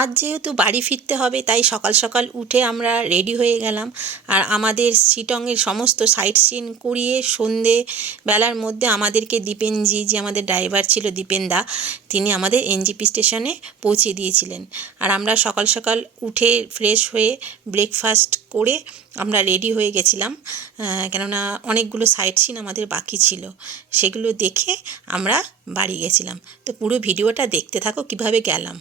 আজ যেহেতু বাড়ি ফিরতে হবে, তাই সকাল সকাল উঠে আমরা রেডি হয়ে গেলাম। আর আমাদের শিটংয়ের সমস্ত সাইট সিন করিয়ে সন্ধে বেলার মধ্যে আমাদেরকে দীপেনজি, যে আমাদের ড্রাইভার ছিল দীপেনদা, তিনি আমাদের এনজিপি স্টেশনে পৌঁছে দিয়েছিলেন। আর আমরা সকাল সকাল উঠে ফ্রেশ হয়ে ব্রেকফাস্ট করে আমরা রেডি হয়ে গেছিলাম। কেননা অনেকগুলো সাইট সিন আমাদের বাকি ছিল, সেগুলো দেখে আমরা বাড়ি গেছিলাম। তো পুরো ভিডিওটা দেখতে থাকো, কীভাবে গেলাম।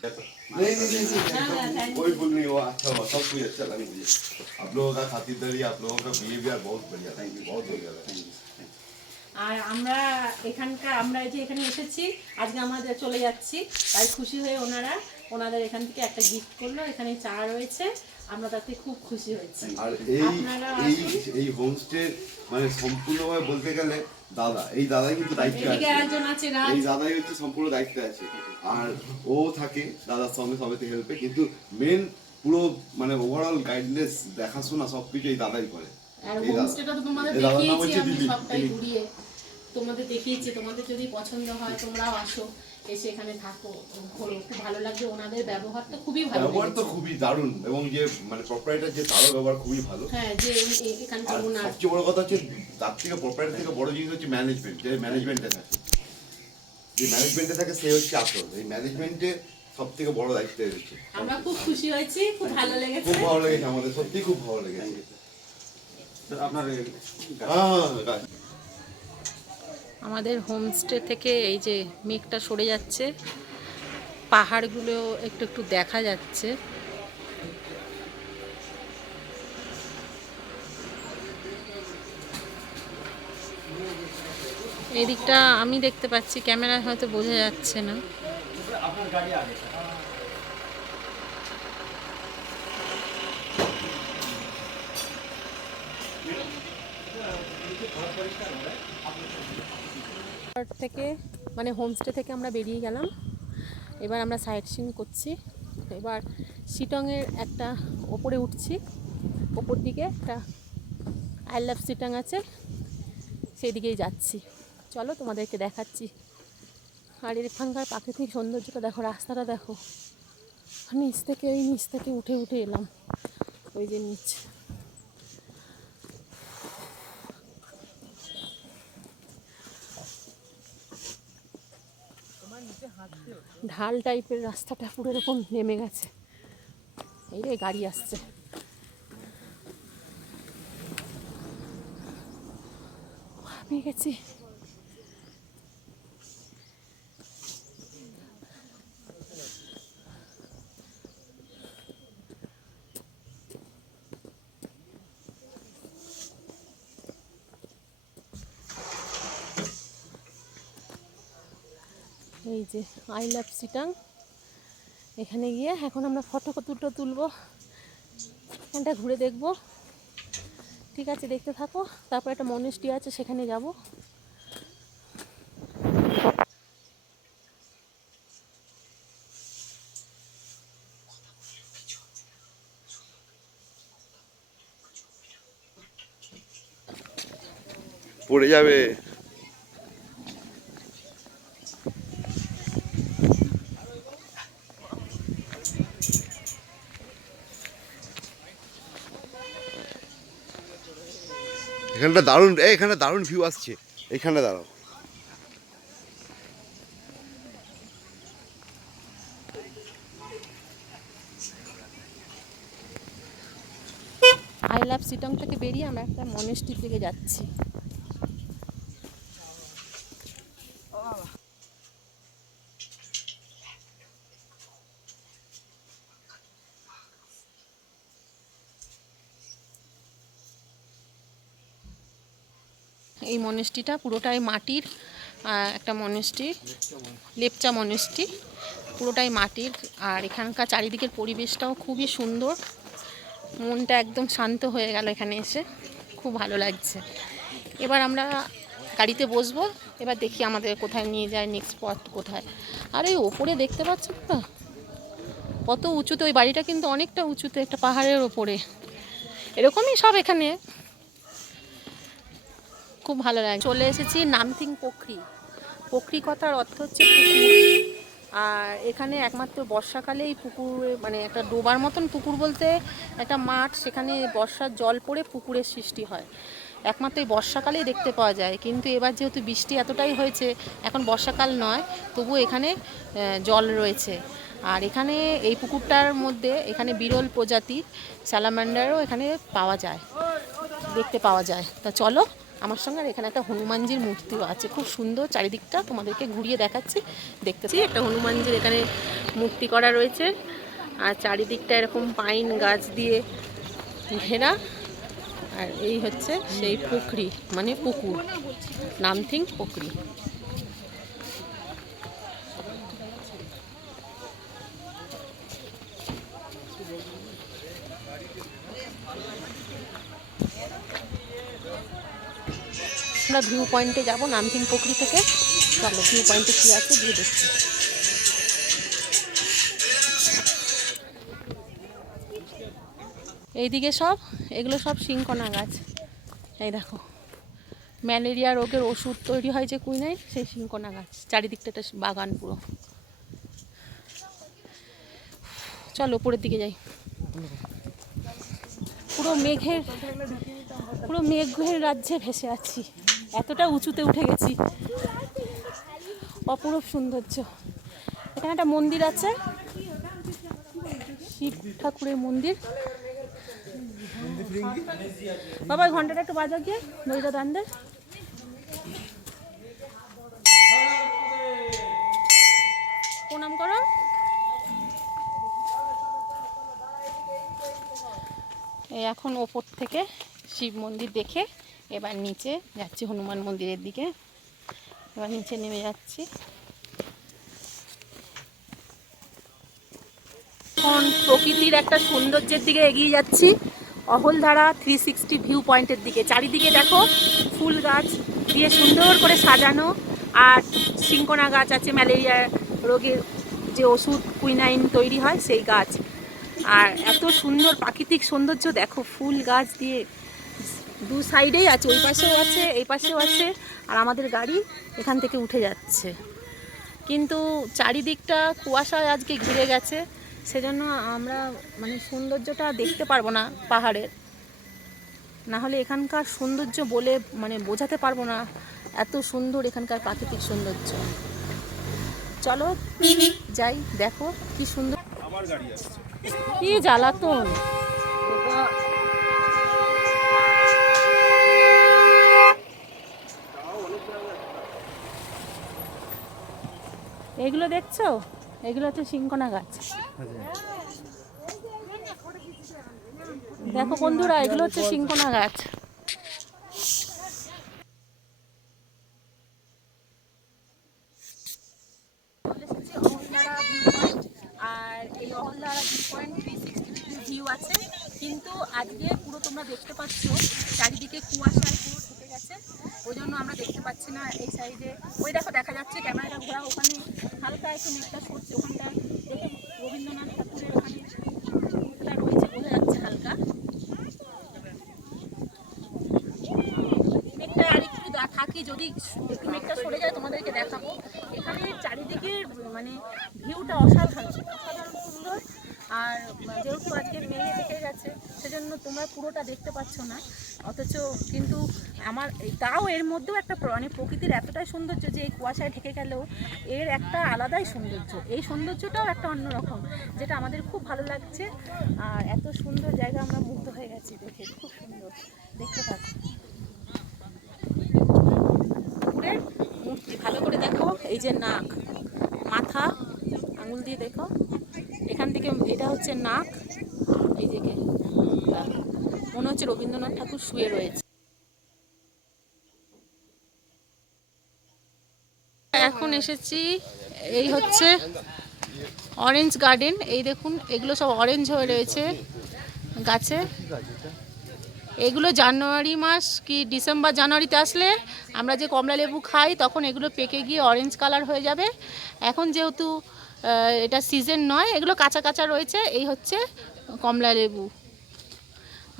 कोई भूल नहीं हुआ अच्छा हुआ सब कुछ अच्छा लगा मुझे आप लोगों का खातिरदारी आप लोगों का बिहेवियर बहुत बढ़िया थैंक यू बहुत बढ़िया थैंक यू আর আমরা এখানকার আমরা এই যে এখানে এসেছি আজকে আমাদের চলে যাচ্ছি তাই খুশি হয়ে ওনারা ওনাদের এখান থেকে একটা গিফট করলো এখানে চা রয়েছে আমরা তাতে খুব খুশি হয়েছি আর এই আপনারা এই আসুন। এই হোমস্টে মানে সম্পূর্ণভাবে বলতে গেলে দাদা এই দাদাই কিন্তু দায়িত্ব আছে। এই দাদাই হচ্ছে সম্পূর্ণ দায়িত্বে আছে। আর ও থাকে দাদার সঙ্গে সবেতে হেল্পে কিন্তু মেন পুরো মানে ওভারঅল গাইডনেস দেখাশোনা সবকিছু এই দাদাই করে। এই দাদার নাম হচ্ছে তোমাদের দেখিয়েছি। তোমাদের যদি পছন্দ হয় তোমরাও আসো। এসে এখানে থাকো ঘোরো। খুব ভালো লাগবে ওনাদের ব্যবহারটা খুবই ভালো ব্যবহার তো খুবই দারুণ এবং যে মানে প্রপারেটার যে তারও ব্যবহার খুবই ভালো। হ্যাঁ যে এখানকার ওনার। সবচেয়ে বড় কথা হচ্ছে তার থেকে প্রপারেটার থেকে বড় জিনিস হচ্ছে ম্যানেজমেন্ট যে ম্যানেজমেন্টে থাকে। যে ম্যানেজমেন্টে থাকে সে হচ্ছে আসল। এই ম্যানেজমেন্টে সব থেকে বড় দায়িত্ব রয়েছে আমরা খুব খুশি হয়েছি খুব ভালো লেগেছে। খুব ভালো লেগেছে আমাদের সত্যি খুব ভালো লেগেছে। আপনার হ্যাঁ হ্যাঁ, গাছ। আমাদের হোমস্টে থেকে এই যে মেঘটা সরে যাচ্ছে পাহাড়গুলো একটু একটু দেখা যাচ্ছে। এদিকটা আমি দেখতে পাচ্ছি, ক্যামেরা হয়তো বোঝা যাচ্ছে না আপনার গাড়ি আগে রিসর্ট থেকে মানে হোমস্টে থেকে আমরা বেরিয়ে গেলাম। এবার আমরা সাইট সিন করছি। এবার শিটংয়ের একটা ওপরে উঠছি। ওপর দিকে একটা আই লাভ শিটং আছে। সেই দিকেই যাচ্ছি। চলো তোমাদেরকে দেখাচ্ছি। আর এখানকার প্রাকৃতিক সৌন্দর্যটা দেখো, রাস্তাটা দেখো। নিচ থেকে ওই নিচ থেকে উঠে উঠে এলাম। ওই যে নিচ। ঢাল টাইপের রাস্তাটা পুরো এরকম নেমে গেছে। এই রে গাড়ি আসছে। আমি গেছি। এই যে আই লাভ সিটাং এখানে গিয়ে এখন আমরা ফটো দুটো তুলবো। এখানটা ঘুরে দেখব। ঠিক আছে, দেখতে থাকো। তারপর একটা মনেস্টি আছে, সেখানে যাব। পড়ে যাবে। এখানটা দারুণ, এই এখানে দারুণ ভিউ আসছে। এইখানে দাঁড়াও। আই লাভ সিটং থেকে বেরিয়ে আমরা একটা মনেস্টির দিকে যাচ্ছি। এই মনেস্ট্রিটা পুরোটাই মাটির একটা মনেস্ট্রি লেপচা মনেস্ট্রি পুরোটাই মাটির। আর এখানকার চারিদিকের পরিবেশটাও খুবই সুন্দর। মনটা একদম শান্ত হয়ে গেল এখানে এসে। খুব ভালো লাগছে। এবার আমরা গাড়িতে বসবো। এবার দেখি আমাদের কোথায় নিয়ে যায় নেক্সট স্পট কোথায়। আর এই ওপরে দেখতে পাচ্ছ তো কত উঁচুতে, ওই বাড়িটা কিন্তু অনেকটা উঁচুতে, একটা পাহাড়ের ওপরে। এরকমই সব এখানে। খুব ভালো লাগে। চলে এসেছি নামথিং পোখরি পোখরি কথার অর্থ হচ্ছে পুকুর। আর এখানে একমাত্র বর্ষাকালেই পুকুরে মানে একটা ডোবার মতন পুকুর বলতে একটা মাঠ, সেখানে বর্ষার জল পড়ে পুকুরের সৃষ্টি হয়। একমাত্র এই বর্ষাকালেই দেখতে পাওয়া যায়। কিন্তু এবার যেহেতু বৃষ্টি এতটাই হয়েছে, এখন বর্ষাকাল নয়, তবু এখানে জল রয়েছে। আর এখানে এই পুকুরটার মধ্যে এখানে বিরল প্রজাতির স্যালামান্ডারও এখানে পাওয়া যায়, দেখতে পাওয়া যায়। তা চলো আমার সঙ্গে আর এখানে একটা হনুমানজির মূর্তিও আছে। খুব সুন্দর চারিদিকটা তোমাদেরকে ঘুরিয়ে দেখাচ্ছি। দেখতেছি একটা হনুমানজির এখানে মূর্তি করা রয়েছে। আর চারিদিকটা এরকম পাইন গাছ দিয়ে ঘেরা। আর এই হচ্ছে সেই পুকুরি মানে পুকুর। নামথিং পুকুরি আমরা ভিউ পয়েন্টে যাব নামকিন পুকুরি থেকে। চলো ভিউ পয়েন্টে কী আছে গিয়ে দেখছি এইদিকে সব, এগুলো সব শিংকনা গাছ। এই দেখো, ম্যালেরিয়া রোগের ওষুধ তৈরি হয় যে কুইনাই সেই শিংকনা গাছ। চারিদিকটা একটা বাগান পুরো। চলো, উপরের দিকে যাই। পুরো মেঘের পুরো মেঘের রাজ্যে ভেসে আছি। এতটা উঁচুতে উঠে গেছি। অপরূপ সৌন্দর্য। এখানে একটা মন্দির আছে। শিব ঠাকুরের মন্দির। বাবা ঘন্টাটা একটু বাজা গিয়ে দইটা দানদের প্রণাম করো। এখন ওপর থেকে শিব মন্দির দেখে এবার নিচে যাচ্ছি হনুমান মন্দিরের দিকে। এবার নিচে নেমে যাচ্ছি। এখন প্রকৃতির একটা সৌন্দর্যের দিকে এগিয়ে যাচ্ছি। অহলধারা থ্রি সিক্সটি ভিউ পয়েন্টের দিকে। চারিদিকে দেখো ফুল গাছ দিয়ে সুন্দর করে সাজানো। আর সিঙ্কোনা গাছ আছে, ম্যালেরিয়া রোগের যে ওষুধ কুইনাইন তৈরি হয় সেই গাছ। আর এত সুন্দর প্রাকৃতিক সৌন্দর্য দেখো, ফুল গাছ দিয়ে দু সাইডেই আছে ওই পাশেও আছে এই পাশেও আছে আর আমাদের গাড়ি এখান থেকে উঠে যাচ্ছে। কিন্তু চারিদিকটা কুয়াশায় আজকে ঘিরে গেছে সেজন্য আমরা মানে সৌন্দর্যটা দেখতে পারব না পাহাড়ের। না হলে এখানকার সৌন্দর্য বলে মানে বোঝাতে পারব না এত সুন্দর এখানকার প্রাকৃতিক সৌন্দর্য। চলো যাই দেখো কি সুন্দর। আমার গাড়ি আসছে। কি জ্বালাতন। এগুলো দেখছ? এগুলো হচ্ছে সিংকনা গাছ। দেখো বন্ধুরা এগুলো হচ্ছে সিংকনা গাছ আর এই অহল্যারা view point three sixty degree view আছে কিন্তু আজকে পুরো তোমরা দেখতে পাচ্ছ, চারিদিকে কুয়াশায় পুরো ঢেকে গেছে। ওই জন্য আমরা দেখতে পাচ্ছি না এই সাইডে। ওই দেখো, দেখা যাচ্ছে ক্যামেরাটা ঘোরা ওখানে হালকা একটু মেঘটা সরছে ওখানটা রবীন্দ্রনাথ ঠাকুরের ওখানে রয়েছে বোঝা যাচ্ছে হালকা। মেঘটা থাকি যদি একটু মেঘটা সরে যায়, তোমাদেরকে দেখাবো। এখানে চারিদিকের মানে ভিউটা অসাধারণ অসাধারণ সুন্দর। আর যেহেতু আজকে মেয়ে দেখে গেছে, সেজন্য তোমরা পুরোটা দেখতে পাচ্ছ না। অথচ কিন্তু আমার, তাও এর মধ্যেও একটা মানে প্রকৃতির এতটাই সৌন্দর্য যে এই কুয়াশায় ঢেকে গেলেও এর একটা আলাদাই সৌন্দর্য। এই সৌন্দর্যটাও একটা অন্যরকম যেটা আমাদের খুব ভালো লাগছে। আর এত সুন্দর জায়গা আমরা মুগ্ধ হয়ে গেছি দেখে, খুব সুন্দর। দেখতে পাচ্ছি মূর্তি, ভালো করে দেখো এই যে নাক, মাথা, আঙুল দিয়ে দেখো। এখান থেকে এটা হচ্ছে নাক, এই যে মনে হচ্ছে রবীন্দ্রনাথ ঠাকুর শুয়ে রয়েছে। এখন এসেছি, এই হচ্ছে অরেঞ্জ গার্ডেন এই দেখুন, এগুলো সব অরেঞ্জ হয়ে রয়েছে গাছে। এগুলো জানুয়ারি মাস কি ডিসেম্বর, জানুয়ারিতে আসলে আমরা যে কমলা লেবু খাই, তখন এগুলো পেকে গিয়ে অরেঞ্জ কালার হয়ে যাবে। এখন যেহেতু এটা সিজন নয় এগুলো কাঁচা কাঁচা রয়েছে এই হচ্ছে কমলা লেবু।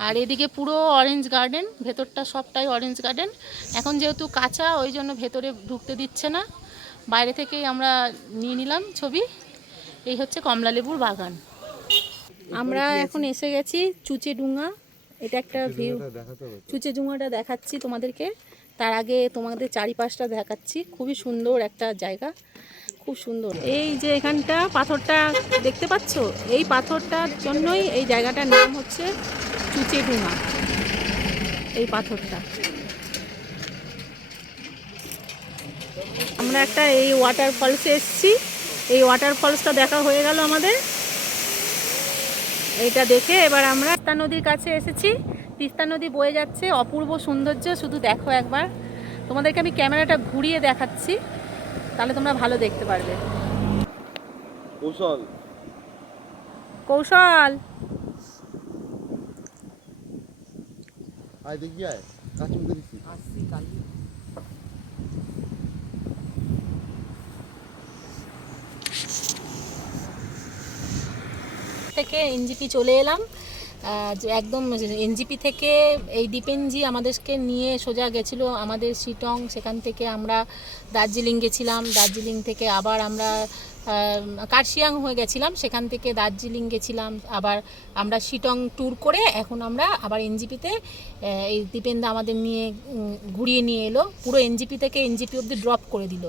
আর এদিকে পুরো অরেঞ্জ গার্ডেন ভেতরটা সবটাই অরেঞ্জ গার্ডেন এখন যেহেতু কাঁচা ওই জন্য ভেতরে ঢুকতে দিচ্ছে না। বাইরে থেকেই আমরা নিয়ে নিলাম ছবি। এই হচ্ছে কমলালেবুর বাগান। আমরা এখন এসে গেছি চুচেডুঙ্গা। এটা একটা ভিউ চুচেডুঙ্গাটা দেখাচ্ছি তোমাদেরকে। তার আগে তোমাদের চারিপাশটা দেখাচ্ছি। খুবই সুন্দর একটা জায়গা। খুব সুন্দর। এই যে এখানটা পাথরটা দেখতে পাচ্ছ? এই পাথরটার জন্যই এই জায়গাটার নাম হচ্ছে চুচেডুঙ্গা এই পাথরটা। আমরা একটা এই ওয়াটার ফলসে এসেছি। এই ওয়াটার ফলসটা দেখা হয়ে গেল আমাদের। এইটা দেখে এবার আমরা তিস্তা নদীর কাছে এসেছি। তিস্তা নদী বয়ে যাচ্ছে। অপূর্ব সৌন্দর্য। শুধু দেখো একবার। তোমাদেরকে আমি ক্যামেরাটা ঘুরিয়ে দেখাচ্ছি। তাহলে তোমরা ভালো দেখতে পারবে। কৌশল। কৌশল। আয় দেখি আয়। কাজ মুখে দিচ্ছি থেকে এনজিপি চলে এলাম। যে একদম এনজিপি থেকে এই দীপেনজি আমাদেরকে নিয়ে সোজা গেছিল আমাদের শিটং, সেখান থেকে আমরা দার্জিলিং গেছিলাম। দার্জিলিং থেকে আবার আমরা কার্শিয়াং হয়ে গেছিলাম সেখান থেকে দার্জিলিং গেছিলাম আবার আমরা শিটং ট্যুর করে এখন আমরা আবার এনজিপিতে এই দীপেন্দা আমাদের নিয়ে ঘুরিয়ে নিয়ে এলো পুরো এনজিপি থেকে এনজিপি অব্দি ড্রপ করে দিল।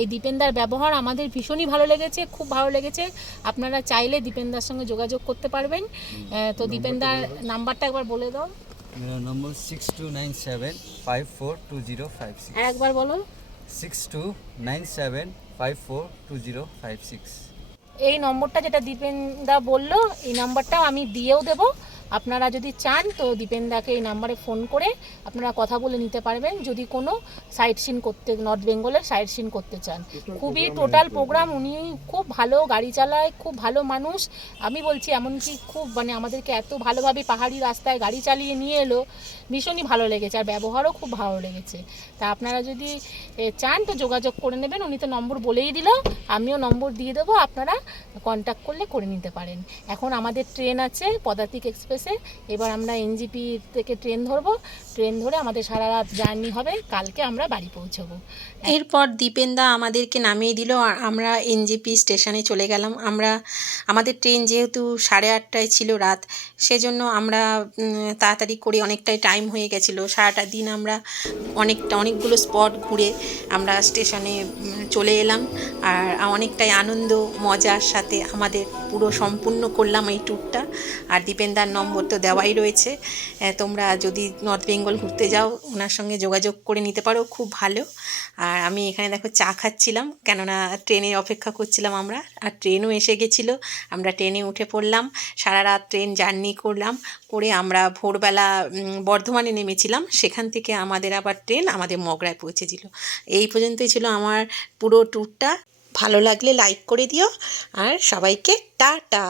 এই দীপেন্দার ব্যবহার আমাদের ভীষণই ভালো লেগেছে খুব ভালো লেগেছে আপনারা চাইলে দীপেন্দার সঙ্গে যোগাযোগ করতে পারবেন। তো দীপেন্দার নাম্বারটা একবার বলে দাও। Number six two nine seven five four two zero five একবার বলো। Six two nine seven five four two zero five six এই নম্বরটা যেটা দীপেন দা বলল, এই নম্বরটা আমি দিয়েও দেবো। আপনারা যদি চান তো দীপেনদাকে এই নাম্বারে ফোন করে আপনারা কথা বলে নিতে পারবেন। যদি কোনো সাইট সিন করতে নর্থ বেঙ্গলের সাইট সিন করতে চান। খুবই টোটাল প্রোগ্রাম উনি খুব ভালো গাড়ি চালায় খুব ভালো মানুষ। আমি বলছি এমনকি খুব মানে আমাদেরকে এত ভালোভাবে পাহাড়ি রাস্তায় গাড়ি চালিয়ে নিয়ে এলো ভীষণই ভালো লেগেছে। আর ব্যবহারও খুব ভালো লেগেছে। তা আপনারা যদি চান তো যোগাযোগ করে নেবেন। উনি তো নম্বর বলেই দিল। আমিও নম্বর দিয়ে দেবো। আপনারা কন্ট্যাক্ট করলে করে নিতে পারেন। এখন আমাদের ট্রেন আছে পদাতিক এক্সপ্রেসে এবার আমরা এনজিপি থেকে ট্রেন ধরবো। ট্রেন ধরে আমাদের সারা রাত জার্নি হবে, কালকে আমরা বাড়ি পৌঁছবো। এরপর দীপেনদা আমাদেরকে নামিয়ে দিল আর আমরা এনজেপি স্টেশনে চলে গেলাম। আমরা, আমাদের ট্রেন যেহেতু সাড়ে আটটায় ছিল রাত, সেজন্য আমরা তাড়াতাড়ি করে অনেকটাই টাইম হয়ে গেছিল। সারাটা দিন আমরা অনেকটা, অনেকগুলো স্পট ঘুরে আমরা স্টেশনে চলে এলাম। আর অনেকটাই আনন্দ, মজার সাথে আমাদের পুরো সম্পূর্ণ করলাম এই ট্যুরটা আর দীপেনদার নম্বর তো দেওয়াই রয়েছে। তোমরা যদি নর্থ বেঙ্গল ঘুরতে যাও, ওনার সঙ্গে যোগাযোগ করে নিতে পারো, খুব ভালো। আর আমি এখানে দেখো চা খাচ্ছিলাম, কেননা ট্রেনে অপেক্ষা করছিলাম আমরা, আর ট্রেনও এসে গেছিল। আমরা ট্রেনে উঠে পড়লাম, সারা রাত ট্রেন জার্নি করলাম, করে আমরা ভোরবেলা বর্ধমানে নেমেছিলাম, সেখান থেকে আমাদের আবার ট্রেন আমাদের মগরায় পৌঁছেছিল এই পর্যন্তই ছিল আমার পুরো ট্যুরটা ভালো লাগলে লাইক করে দিও, আর সবাইকে টাটা!